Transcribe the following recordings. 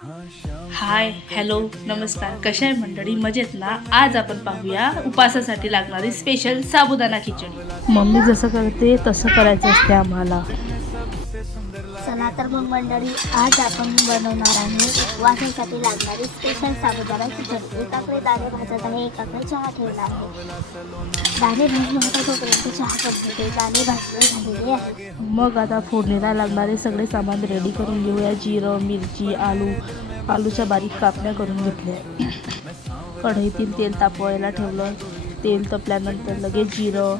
Hi hello नमस्कार, कशा आहे मंडळी? मजेत ना? आज आपण पाहूया उपासासाठी लागणारी स्पेशल साबुदाणा खिचडी. मम्मी जसं करते तसं करायचं असते आम्हाला. चला तर मग मंडळी, आज आपण बनवणार आहे उपवासासाठी लागणारी स्पेशल साबुदाणा खिचडी. एकाकडे दाणे भाजत आहे, एकाकडे चहा ठेवला आहे. दाणे भाजून होता तोपर्यंत चहा करते. दाणे भाजले झालेले आहे. मग आता फोडणीला लागणारे सगळे सामान रेडी करून घेऊया. जिरं, मिरची, आलूच्या बारीक कापण्या करून घेतल्या. कढईतील तेल तापवायला ठेवलं. तेल तपल्यानंतर लगेच जिरं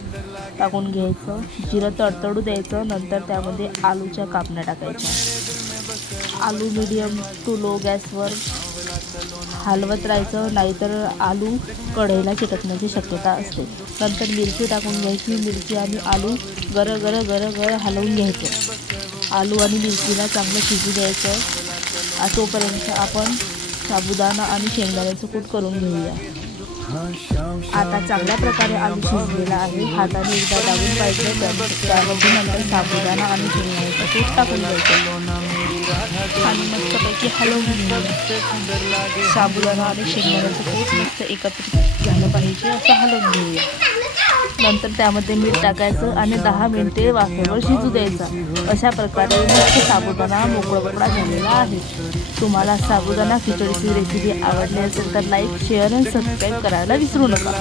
टाकून घ्यायचं. जिरं तडतडू द्यायचं. नंतर त्यामध्ये आलूच्या कापण्या टाकायच्या. आलू मीडियम टू लो गॅसवर हलवत राहायचं, नाहीतर आलू कढईला चिटकण्याची शक्यता असते. नंतर मिरची टाकून घ्यायची. मिरची आणि आलू गर हलवून घ्यायचं. आलू आणि मिरचीला चांगलं शिजू द्यायचं. तोपर्यंत आपण साबुदाणा आणि शेंगदाण्याचं कूट करून घेऊया. आता चांगल्या प्रकारे आलू शिजलेला आहे. हाताने एकदा दाबून पाहिजे. त्यामध्ये नंतर साबुदाणा आणि शेंगदाण्याचं कूट टाकून द्यायचं आणि मस्तपैकी हलवून घेऊया. साबुदाणा आणि शेंगदाण्याचं कूट मस्त एकत्रित झालं पाहिजे असं हलवून घेऊया. नंतर त्यामध्ये मीठ टाकायचं आणि 10 मिनिटे वाफेवर शिजू द्यायचा. अशा प्रकारे मस्त साबुदाणा मोकळा झालेला आहे. तुम्हाला साबुदाणा खिचडीची रेसिपी आवडली असेल तर लाईक, शेअर आणि सबस्क्राईब करायला विसरू नका.